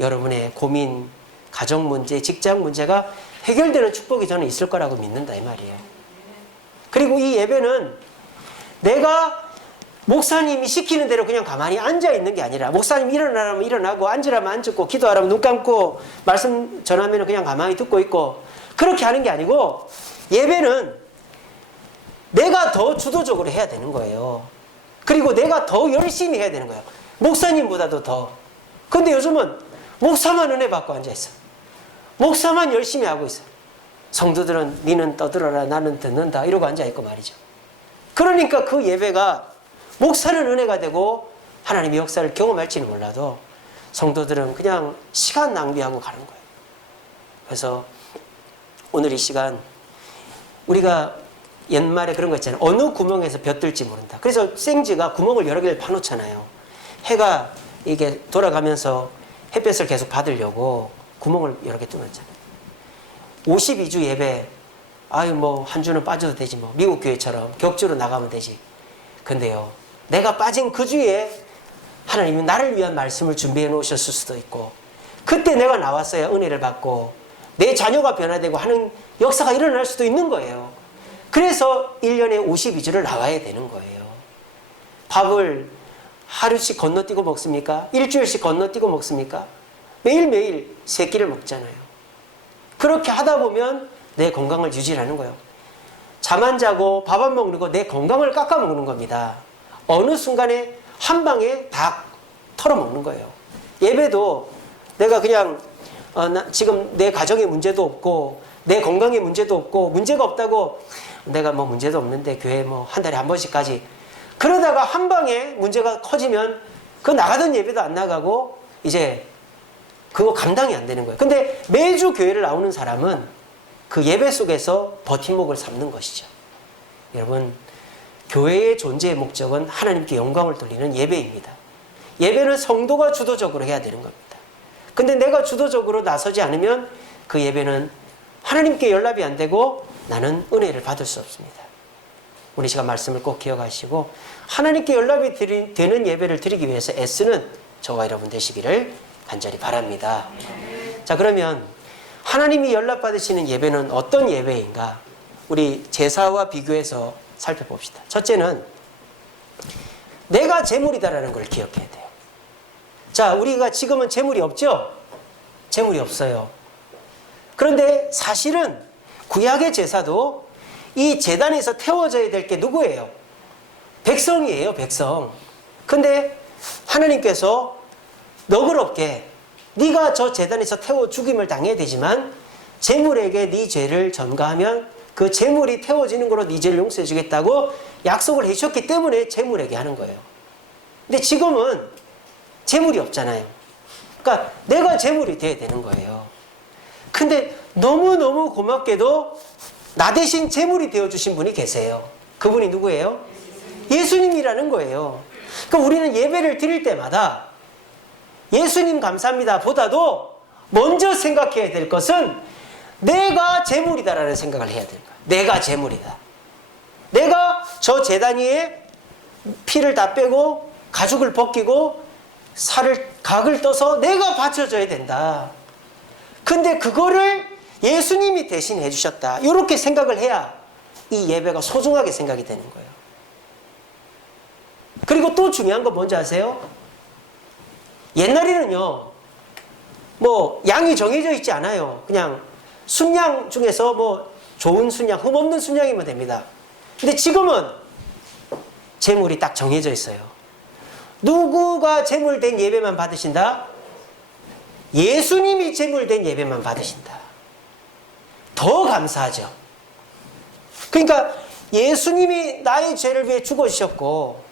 여러분의 고민, 가정 문제, 직장 문제가 해결되는 축복이 저는 있을 거라고 믿는다 이 말이에요. 그리고 이 예배는 내가 목사님이 시키는 대로 그냥 가만히 앉아 있는 게 아니라 목사님 일어나라면 일어나고 앉으라면 앉고 기도하라면 눈 감고 말씀 전하면 그냥 가만히 듣고 있고 그렇게 하는 게 아니고 예배는 내가 더 주도적으로 해야 되는 거예요. 그리고 내가 더 열심히 해야 되는 거예요. 목사님보다도 더. 근데 요즘은 목사만 은혜 받고 앉아있어. 목사만 열심히 하고 있어. 성도들은 니는 떠들어라 나는 듣는다 이러고 앉아있고 말이죠. 그러니까 그 예배가 목사는 은혜가 되고 하나님의 역사를 경험할지는 몰라도 성도들은 그냥 시간 낭비하고 가는 거예요. 그래서 오늘 이 시간 우리가 옛말에 그런 거 있잖아요. 어느 구멍에서 볕들지 모른다. 그래서 생쥐가 구멍을 여러 개를 파놓잖아요. 해가 이게 돌아가면서 햇볕을 계속 받으려고 구멍을 여러 개 뚫었잖아요. 52주 예배, 아유 뭐 한 주는 빠져도 되지 뭐 미국 교회처럼 격주로 나가면 되지. 근데요, 내가 빠진 그 주에 하나님이 나를 위한 말씀을 준비해 놓으셨을 수도 있고 그때 내가 나왔어야 은혜를 받고 내 자녀가 변화되고 하는 역사가 일어날 수도 있는 거예요. 그래서 1년에 52주를 나와야 되는 거예요. 밥을 하루씩 건너뛰고 먹습니까? 일주일씩 건너뛰고 먹습니까? 매일매일 세 끼를 먹잖아요. 그렇게 하다 보면 내 건강을 유지하는 거예요. 잠 안 자고 밥 안 먹는 거 내 건강을 깎아 먹는 겁니다. 어느 순간에 한 방에 다 털어먹는 거예요. 예배도 내가 그냥 지금 내 가정에 문제도 없고 내 건강에 문제도 없고 문제가 없다고 내가 뭐 문제도 없는데 교회 뭐 한 달에 한 번씩까지 그러다가 한 방에 문제가 커지면 그 나가던 예배도 안 나가고 이제 그거 감당이 안 되는 거예요. 근데 매주 교회를 나오는 사람은 그 예배 속에서 버팀목을 삼는 것이죠. 여러분, 교회의 존재의 목적은 하나님께 영광을 돌리는 예배입니다. 예배는 성도가 주도적으로 해야 되는 겁니다. 근데 내가 주도적으로 나서지 않으면 그 예배는 하나님께 연락이 안 되고 나는 은혜를 받을 수 없습니다. 우리 시간 말씀을 꼭 기억하시고 하나님께 연락이 되는 예배를 드리기 위해서 애쓰는 저와 여러분 되시기를 간절히 바랍니다. 자, 그러면 하나님이 연락받으시는 예배는 어떤 예배인가? 우리 제사와 비교해서 살펴봅시다. 첫째는 내가 재물이다라는 걸 기억해야 돼요. 자, 우리가 지금은 재물이 없죠? 재물이 없어요. 그런데 사실은 구약의 제사도 이 제단에서 태워져야 될 게 누구예요? 백성이에요, 백성. 근데 하나님께서 너그럽게 네가 저 제단에서 태워 죽임을 당해야 되지만 제물에게 네 죄를 전가하면 그 제물이 태워지는 거로 네 죄를 용서해 주겠다고 약속을 해주셨기 때문에 제물에게 하는 거예요. 근데 지금은 제물이 없잖아요. 그러니까 내가 제물이 돼야 되는 거예요. 근데 너무너무 고맙게도 나 대신 제물이 되어주신 분이 계세요. 그분이 누구예요? 예수님이라는 거예요. 그러니까 우리는 예배를 드릴 때마다 예수님 감사합니다 보다도 먼저 생각해야 될 것은 내가 제물이다라는 생각을 해야 되는 거예요. 내가 제물이다. 내가 저 제단 위에 피를 다 빼고 가죽을 벗기고 각을 떠서 내가 바쳐줘야 된다. 근데 그거를 예수님이 대신 해주셨다. 이렇게 생각을 해야 이 예배가 소중하게 생각이 되는 거예요. 그리고 또 중요한 건 뭔지 아세요? 옛날에는요, 뭐 양이 정해져 있지 않아요. 그냥 순양 중에서 뭐 좋은 순양, 흠없는 순양이면 됩니다. 근데 지금은 제물이 딱 정해져 있어요. 누구가 제물된 예배만 받으신다? 예수님이 제물된 예배만 받으신다. 더 감사하죠. 그러니까 예수님이 나의 죄를 위해 죽어주셨고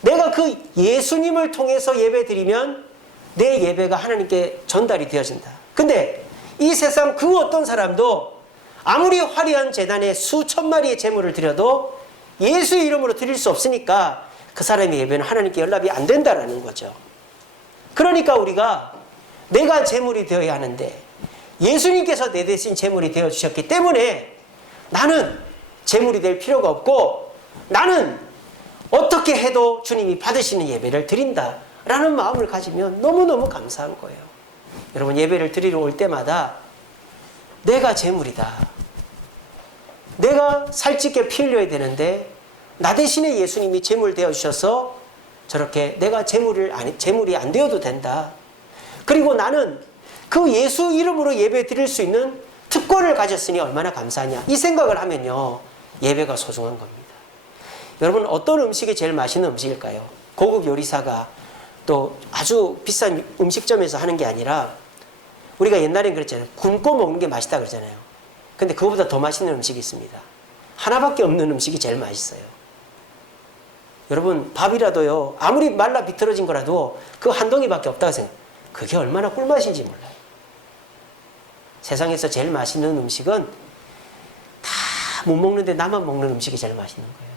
내가 그 예수님을 통해서 예배 드리면 내 예배가 하나님께 전달이 되어진다. 근데 이 세상 그 어떤 사람도 아무리 화려한 제단에 수천 마리의 제물을 드려도 예수의 이름으로 드릴 수 없으니까 그 사람의 예배는 하나님께 연락이 안 된다라는 거죠. 그러니까 우리가 내가 제물이 되어야 하는데 예수님께서 내 대신 제물이 되어주셨기 때문에 나는 제물이 될 필요가 없고 나는 어떻게 해도 주님이 받으시는 예배를 드린다라는 마음을 가지면 너무너무 감사한 거예요. 여러분, 예배를 드리러 올 때마다 내가 제물이다. 내가 살찌게 피 흘려야 되는데 나 대신에 예수님이 제물 되어주셔서 저렇게 내가 제물이 안 되어도 된다. 그리고 나는 그 예수 이름으로 예배 드릴 수 있는 특권을 가졌으니 얼마나 감사하냐. 이 생각을 하면요, 예배가 소중한 겁니다. 여러분, 어떤 음식이 제일 맛있는 음식일까요? 고급 요리사가 또 아주 비싼 음식점에서 하는 게 아니라 우리가 옛날엔 그랬잖아요. 굶고 먹는 게 맛있다 그러잖아요. 근데 그거보다 더 맛있는 음식이 있습니다. 하나밖에 없는 음식이 제일 맛있어요. 여러분, 밥이라도요, 아무리 말라 비틀어진 거라도 그 한 덩이밖에 없다고 생각해요. 그게 얼마나 꿀맛인지 몰라요. 세상에서 제일 맛있는 음식은 다 못 먹는데 나만 먹는 음식이 제일 맛있는 거예요.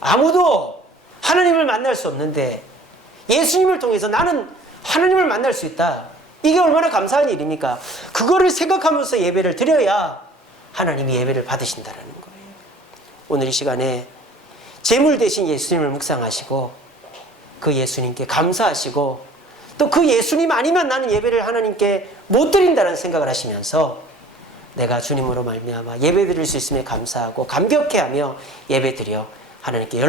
아무도 하나님을 만날 수 없는데 예수님을 통해서 나는 하나님을 만날 수 있다. 이게 얼마나 감사한 일입니까? 그거를 생각하면서 예배를 드려야 하나님이 예배를 받으신다는 거예요. 오늘 이 시간에 제물 대신 예수님을 묵상하시고 그 예수님께 감사하시고 또 그 예수님 아니면 나는 예배를 하나님께 못 드린다는 생각을 하시면서 내가 주님으로 말미암아 예배 드릴 수 있음에 감사하고 감격해하며 예배 드려 하나님께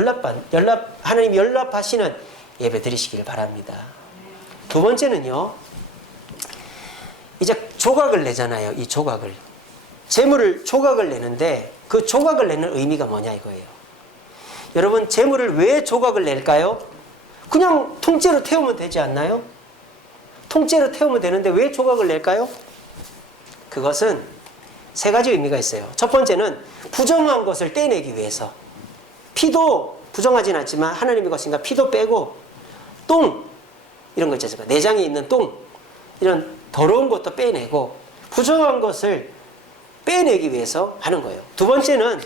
하나님이 연락하시는 예배 드리시길 바랍니다. 두 번째는요, 이제 조각을 내잖아요. 이 조각을. 제물을 조각을 내는데 그 조각을 내는 의미가 뭐냐 이거예요. 여러분, 제물을 왜 조각을 낼까요? 그냥 통째로 태우면 되지 않나요? 통째로 태우면 되는데 왜 조각을 낼까요? 그것은 세 가지 의미가 있어요. 첫 번째는 부정한 것을 떼내기 위해서. 피도 부정하진 않지만 하나님의 것인가 피도 빼고 똥 이런 거 있잖아요. 내장에 있는 똥 이런 더러운 것도 빼내고 부정한 것을 빼내기 위해서 하는 거예요. 두 번째는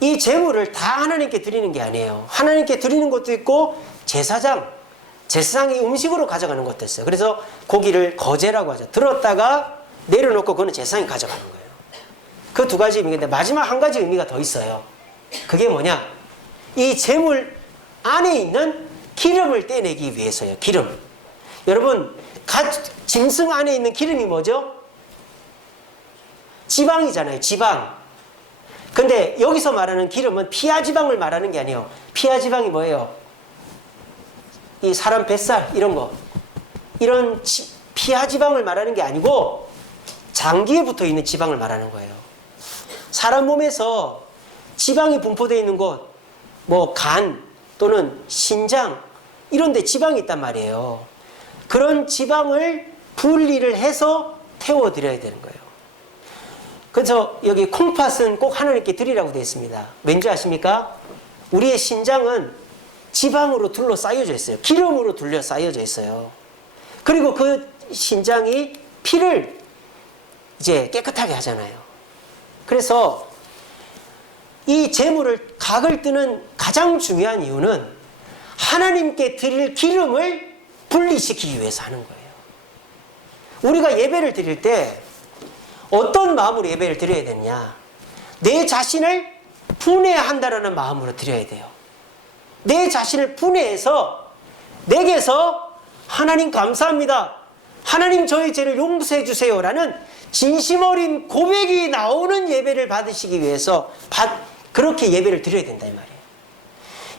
이 제물을 다 하나님께 드리는 게 아니에요. 하나님께 드리는 것도 있고 제사장이 음식으로 가져가는 것도 있어요. 그래서 고기를 거제라고 하죠. 들었다가 내려놓고 그거는 제사장이 가져가는 거예요. 그 두 가지 의미인데 마지막 한 가지 의미가 더 있어요. 그게 뭐냐? 이 제물 안에 있는 기름을 떼내기 위해서요. 기름. 여러분, 짐승 안에 있는 기름이 뭐죠? 지방이잖아요. 지방. 근데 여기서 말하는 기름은 피하지방을 말하는 게 아니에요. 피하지방이 뭐예요? 이 사람 뱃살 이런 거. 이런 피하지방을 말하는 게 아니고 장기에 붙어 있는 지방을 말하는 거예요. 사람 몸에서 지방이 분포되어 있는 곳, 뭐 간 또는 신장 이런 데 지방이 있단 말이에요. 그런 지방을 분리를 해서 태워드려야 되는 거예요. 그래서 여기 콩팥은 꼭 하나님께 드리라고 되어 있습니다. 왠지 아십니까? 우리의 신장은 지방으로 둘러싸여져 있어요. 기름으로 둘러싸여져 있어요. 그리고 그 신장이 피를 이제 깨끗하게 하잖아요. 그래서 이 제물을 각을 뜨는 가장 중요한 이유는 하나님께 드릴 기름을 분리시키기 위해서 하는 거예요. 우리가 예배를 드릴 때 어떤 마음으로 예배를 드려야 되느냐? 내 자신을 분해한다라는 마음으로 드려야 돼요. 내 자신을 분해해서 내게서 하나님 감사합니다. 하나님 저의 죄를 용서해 주세요라는 진심 어린 고백이 나오는 예배를 받으시기 위해서 그렇게 예배를 드려야 된다 이 말이에요.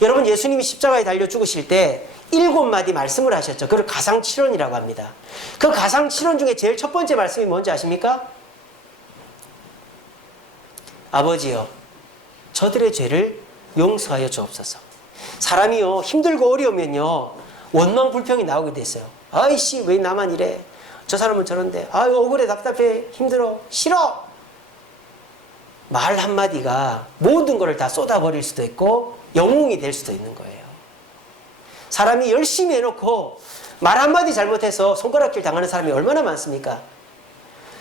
여러분 예수님이 십자가에 달려 죽으실 때 7마디 말씀을 하셨죠. 그걸 가상칠언이라고 합니다. 그 가상칠언 중에 제일 첫 번째 말씀이 뭔지 아십니까? 아버지여 저들의 죄를 용서하여 주옵소서. 사람이요 힘들고 어려우면요 원망 불평이 나오게 됐어요. 아이씨 왜 나만 이래, 저 사람은 저런데, 아유 억울해 답답해 힘들어 싫어. 말 한마디가 모든 것을 다 쏟아버릴 수도 있고 영웅이 될 수도 있는 거예요. 사람이 열심히 해놓고 말 한마디 잘못해서 손가락질 당하는 사람이 얼마나 많습니까?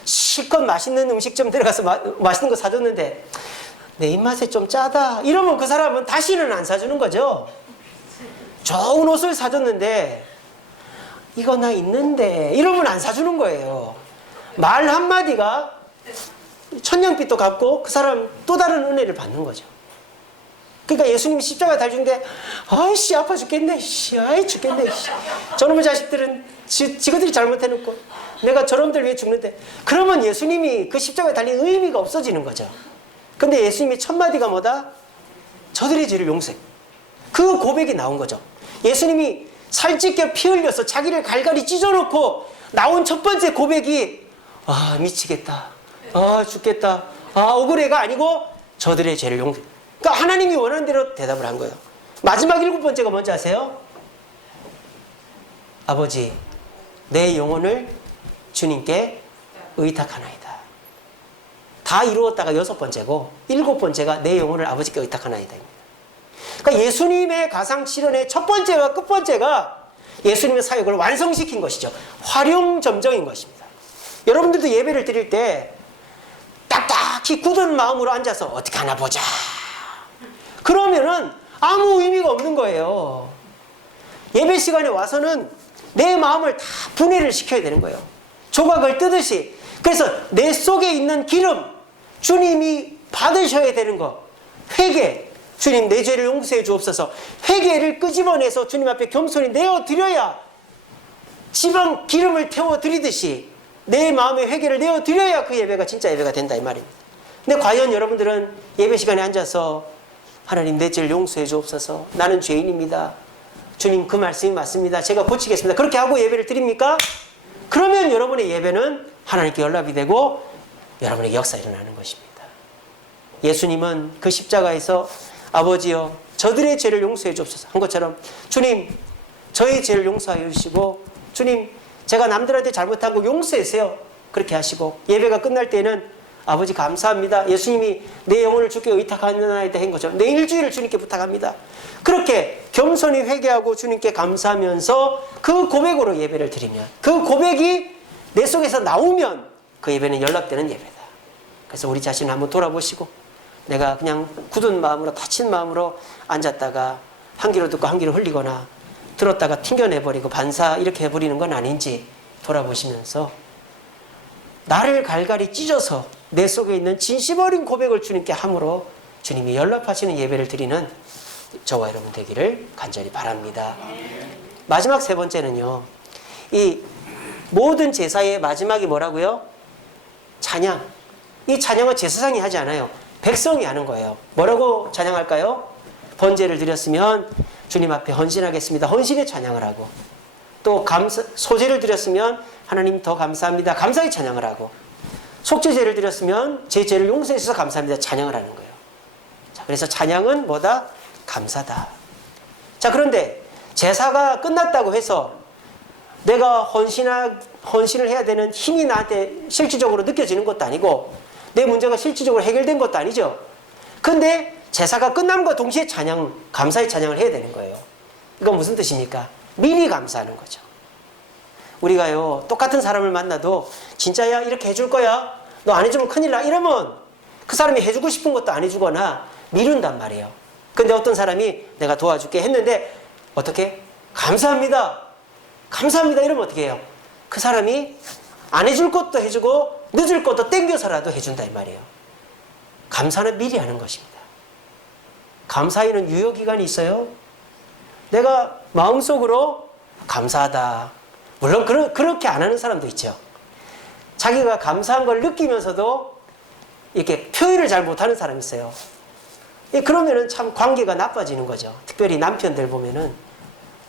실컷 맛있는 음식점 들어가서 맛있는 거 사줬는데 내 입맛에 좀 짜다 이러면 그 사람은 다시는 안 사주는 거죠. 좋은 옷을 사줬는데 이거 나 있는데 이러면 안 사주는 거예요. 말 한마디가 천냥빚도 갚고 그 사람 또 다른 은혜를 받는 거죠. 그러니까 예수님이 십자가 달중인데 아이씨 아파 죽겠네, 아이 죽겠네, 저놈의 자식들은 지그들이 잘못해놓고 내가 저놈들 위해 죽는데, 그러면 예수님이 그 십자가에 달린 의미가 없어지는 거죠. 근데 예수님이 첫 마디가 뭐다? 저들의 죄를 용서해. 그 고백이 나온 거죠. 예수님이 살찌게 피 흘려서 자기를 갈갈이 찢어놓고 나온 첫 번째 고백이 아 미치겠다, 아 죽겠다, 아 억울해가 아니고 저들의 죄를 용서해. 그러니까 하나님이 원하는 대로 대답을 한 거예요. 마지막 7번째가 뭔지 아세요? 아버지 내 영혼을 주님께 의탁하나이다. 다 이루었다가 6번째고 7번째가 내 영혼을 아버지께 의탁하나이다. 그러니까 예수님의 가상칠언의 첫 번째와 끝번째가 예수님의 사역을 완성시킨 것이죠. 활용점정인 것입니다. 여러분들도 예배를 드릴 때 딱딱히 굳은 마음으로 앉아서 어떻게 하나 보자 그러면은 아무 의미가 없는 거예요. 예배 시간에 와서는 내 마음을 다 분해를 시켜야 되는 거예요. 조각을 뜨듯이. 그래서 내 속에 있는 기름, 주님이 받으셔야 되는 거. 회개, 주님 내 죄를 용서해 주옵소서. 회개를 끄집어내서 주님 앞에 겸손히 내어드려야, 지방 기름을 태워드리듯이 내 마음의 회개를 내어드려야 그 예배가 진짜 예배가 된다 이 말입니다. 근데 과연 여러분들은 예배 시간에 앉아서 하나님 내 죄를 용서해 주옵소서, 나는 죄인입니다, 주님 그 말씀이 맞습니다, 제가 고치겠습니다, 그렇게 하고 예배를 드립니까? 그러면 여러분의 예배는 하나님께 연락이 되고 여러분의 역사가 일어나는 것입니다. 예수님은 그 십자가에서 아버지여 저들의 죄를 용서해 주옵소서 한 것처럼 주님 저의 죄를 용서하여 주시고, 주님 제가 남들한테 잘못한 거 용서해 주세요 그렇게 하시고, 예배가 끝날 때는 아버지 감사합니다, 예수님이 내 영혼을 주께 의탁하나이다 한 거죠. 내 일주일을 주님께 부탁합니다. 그렇게 겸손히 회개하고 주님께 감사하면서 그 고백으로 예배를 드리면, 그 고백이 내 속에서 나오면 그 예배는 연락되는 예배다. 그래서 우리 자신을 한번 돌아보시고, 내가 그냥 굳은 마음으로 다친 마음으로 앉았다가 한 귀로 듣고 한 귀로 흘리거나 들었다가 튕겨내버리고 반사 이렇게 해버리는 건 아닌지 돌아보시면서 나를 갈갈이 찢어서 내 속에 있는 진심 어린 고백을 주님께 함으로 주님이 연락하시는 예배를 드리는 저와 여러분 되기를 간절히 바랍니다. 마지막 세 번째는요, 이 모든 제사의 마지막이 뭐라고요? 찬양. 이 찬양은 제사장이 하지 않아요. 백성이 하는 거예요. 뭐라고 찬양할까요? 번제를 드렸으면 주님 앞에 헌신하겠습니다, 헌신의 찬양을 하고, 또 소제를 드렸으면 하나님 더 감사합니다, 감사의 찬양을 하고, 속죄제를 드렸으면 제 죄를 용서해 주셔서 감사합니다, 찬양을 하는 거예요. 자, 그래서 찬양은 뭐다? 감사다. 자, 그런데 제사가 끝났다고 해서 내가 헌신을 해야 되는 힘이 나한테 실질적으로 느껴지는 것도 아니고 내 문제가 실질적으로 해결된 것도 아니죠. 근데 제사가 끝남과 동시에 찬양, 감사의 찬양을 해야 되는 거예요. 이건 무슨 뜻입니까? 미리 감사하는 거죠. 우리가요 똑같은 사람을 만나도 진짜야 이렇게 해줄 거야, 너 안 해주면 큰일 나 이러면 그 사람이 해주고 싶은 것도 안 해주거나 미룬단 말이에요. 근데 어떤 사람이 내가 도와줄게 했는데 어떻게? 감사합니다, 감사합니다 이러면 어떻게 해요? 그 사람이 안 해줄 것도 해주고 늦을 것도 땡겨서라도 해준다 이 말이에요. 감사는 미리 하는 것입니다. 감사에는 유효기간이 있어요. 내가 마음속으로 감사하다. 물론 그렇게 안 하는 사람도 있죠. 자기가 감사한 걸 느끼면서도 이렇게 표현을 잘 못하는 사람이 있어요. 그러면은 참 관계가 나빠지는 거죠. 특별히 남편들 보면은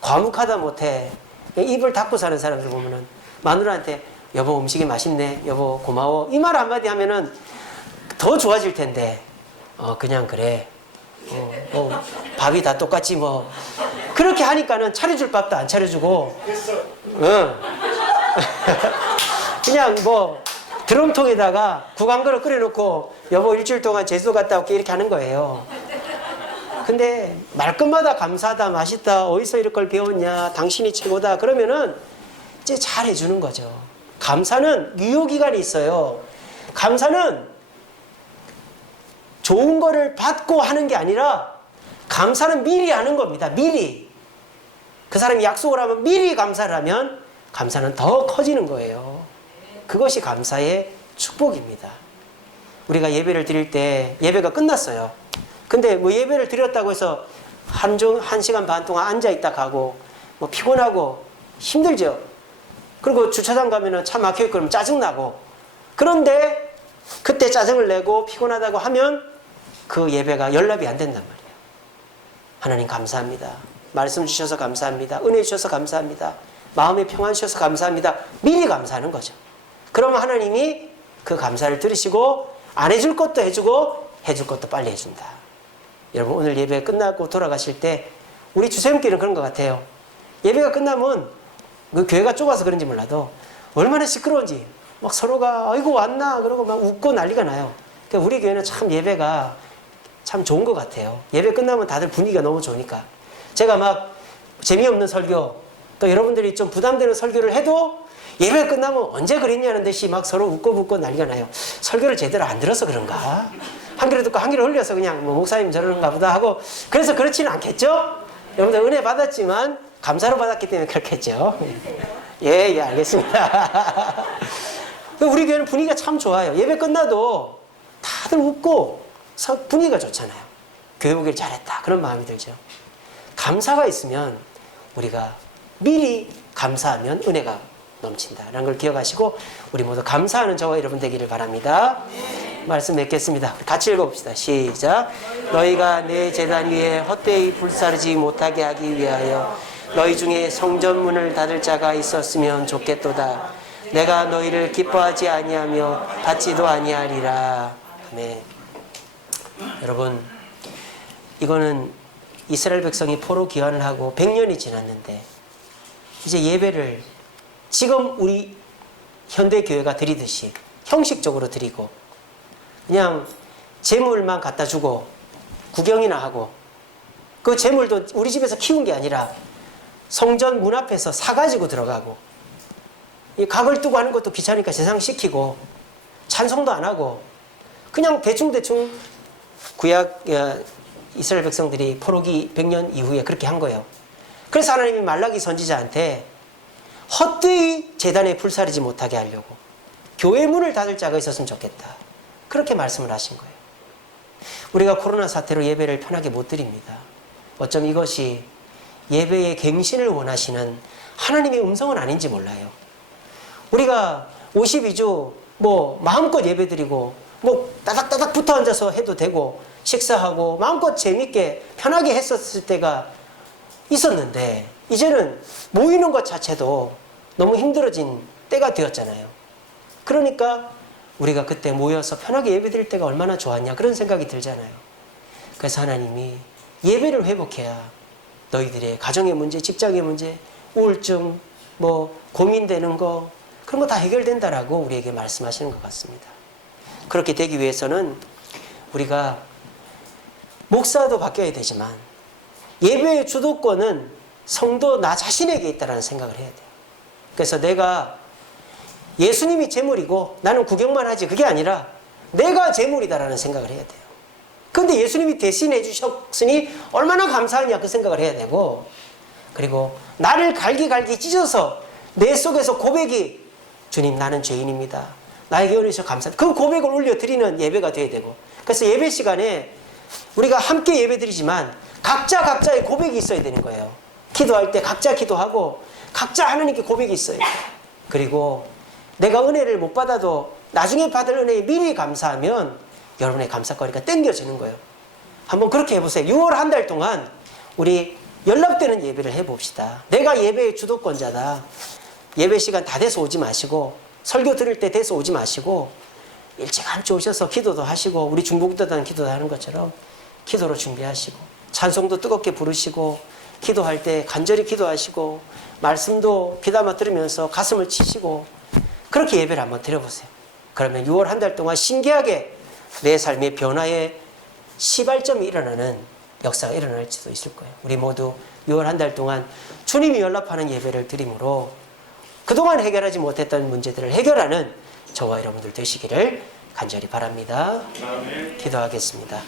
과묵하다 못해 입을 닫고 사는 사람들 보면은 마누라한테 여보 음식이 맛있네, 여보 고마워, 이 말 한마디 하면은 더 좋아질 텐데 그냥 그래, 밥이 다 똑같지 뭐, 그렇게 하니까는 차려줄 밥도 안 차려주고 그냥 뭐 드럼통에다가 국 한 그릇 끓여놓고 여보 일주일 동안 제주도 갔다 올게 이렇게 하는 거예요. 근데 말끝마다 감사하다, 맛있다, 어디서 이럴 걸 배웠냐, 당신이 최고다 그러면은 이제 잘해주는 거죠. 감사는 유효기간이 있어요. 감사는 좋은 거를 받고 하는 게 아니라 감사는 미리 하는 겁니다. 미리. 그 사람이 약속을 하면 미리 감사를 하면 감사는 더 커지는 거예요. 그것이 감사의 축복입니다. 우리가 예배를 드릴 때 예배가 끝났어요. 근데 뭐 예배를 드렸다고 해서 한 시간 반 동안 앉아있다 가고 뭐 피곤하고 힘들죠. 그리고 주차장 가면은 차 막혀있고 그러면 짜증나고, 그런데 그때 짜증을 내고 피곤하다고 하면 그 예배가 연락이 안 된단 말이에요. 하나님 감사합니다. 말씀 주셔서 감사합니다. 은혜 주셔서 감사합니다. 마음의 평안 주셔서 감사합니다. 미리 감사하는 거죠. 그러면 하나님이 그 감사를 들으시고 안 해줄 것도 해주고 해줄 것도 빨리 해준다. 여러분 오늘 예배 끝나고 돌아가실 때 우리 주생님께는 그런 것 같아요. 예배가 끝나면 그 교회가 좁아서 그런지 몰라도 얼마나 시끄러운지 막 서로가 아이고 왔나 그러고 막 웃고 난리가 나요. 그러니까 우리 교회는 참 예배가 참 좋은 것 같아요. 예배 끝나면 다들 분위기가 너무 좋으니까. 제가 막 재미없는 설교, 또 여러분들이 좀 부담되는 설교를 해도 예배 끝나면 언제 그랬냐는 듯이 막 서로 웃고 붙고 난리가 나요. 설교를 제대로 안 들어서 그런가? 한 귀로 듣고 한 귀로 흘려서 그냥 뭐 목사님 저러는가 보다 하고, 그래서 그렇지는 않겠죠? 여러분들 은혜 받았지만 감사로 받았기 때문에 그렇겠죠? 예, 알겠습니다. 우리 교회는 분위기가 참 좋아요. 예배 끝나도 다들 웃고 분위기가 좋잖아요. 교회 오길 잘했다 그런 마음이 들죠. 감사가 있으면 우리가 미리 감사하면 은혜가 넘친다라는 걸 기억하시고 우리 모두 감사하는 저와 여러분 되기를 바랍니다. 말씀 맺겠습니다. 같이 읽어봅시다. 시작. 너희가 내 제단 위에 헛되이 불사르지 못하게 하기 위하여 너희 중에 성전문을 닫을 자가 있었으면 좋겠도다. 내가 너희를 기뻐하지 아니하며 받지도 아니하리라. 아멘. 여러분, 이거는 이스라엘 백성이 포로 귀환을 하고 100년이 지났는데 이제 예배를 지금 우리 현대 교회가 드리듯이 형식적으로 드리고 그냥 재물만 갖다 주고 구경이나 하고, 그 재물도 우리 집에서 키운 게 아니라 성전 문 앞에서 사가지고 들어가고, 이 각을 두고 하는 것도 귀찮으니까 세상시키고 찬송도 안 하고 그냥 대충대충 구약 이스라엘 백성들이 포로기 100년 이후에 그렇게 한 거예요. 그래서 하나님이 말라기 선지자한테 헛되이 제단에 불사르지 못하게 하려고 교회 문을 닫을 자가 있었으면 좋겠다, 그렇게 말씀을 하신 거예요. 우리가 코로나 사태로 예배를 편하게 못 드립니다. 어쩜 이것이 예배의 갱신을 원하시는 하나님의 음성은 아닌지 몰라요. 우리가 52주 뭐 마음껏 예배 드리고 뭐 따닥따닥 붙어 앉아서 해도 되고 식사하고 마음껏 재밌게 편하게 했었을 때가 있었는데 이제는 모이는 것 자체도 너무 힘들어진 때가 되었잖아요. 그러니까 우리가 그때 모여서 편하게 예배 드릴 때가 얼마나 좋았냐 그런 생각이 들잖아요. 그래서 하나님이 예배를 회복해야 너희들의 가정의 문제, 직장의 문제, 우울증, 뭐 고민되는 거 그런 거 다 해결된다라고 우리에게 말씀하시는 것 같습니다. 그렇게 되기 위해서는 우리가 목사도 바뀌어야 되지만 예배의 주도권은 성도 나 자신에게 있다는 생각을 해야 돼요. 그래서 내가 예수님이 제물이고 나는 구경만 하지, 그게 아니라 내가 제물이다라는 생각을 해야 돼요. 그런데 예수님이 대신해 주셨으니 얼마나 감사하냐 그 생각을 해야 되고, 그리고 나를 갈기갈기 찢어서 내 속에서 고백이 주님 나는 죄인입니다, 나에게 은혜 주셔서 감사합니다, 그 고백을 올려드리는 예배가 돼야 되고, 그래서 예배 시간에 우리가 함께 예배 드리지만 각자의 고백이 있어야 되는 거예요. 기도할 때 각자 기도하고 각자 하나님께 고백이 있어요. 그리고 내가 은혜를 못 받아도 나중에 받을 은혜에 미리 감사하면 여러분의 감사거리가 땡겨지는 거예요. 한번 그렇게 해보세요. 6월 한 달 동안 우리 연락되는 예배를 해봅시다. 내가 예배의 주도권자다. 예배 시간 다 돼서 오지 마시고, 설교 들을 때 돼서 오지 마시고, 일찌감치 오셔서 기도도 하시고, 우리 중보기도단 기도도 하는 것처럼 기도로 준비하시고, 찬송도 뜨겁게 부르시고, 기도할 때 간절히 기도하시고, 말씀도 귀담아 들으면서 가슴을 치시고, 그렇게 예배를 한번 드려보세요. 그러면 6월 한 달 동안 신기하게 내 삶의 변화의 시발점이 일어나는 역사가 일어날지도 있을 거예요. 우리 모두 6월 한 달 동안 주님이 연락하는 예배를 드림으로 그동안 해결하지 못했던 문제들을 해결하는 저와 여러분들 되시기를 간절히 바랍니다. 기도하겠습니다.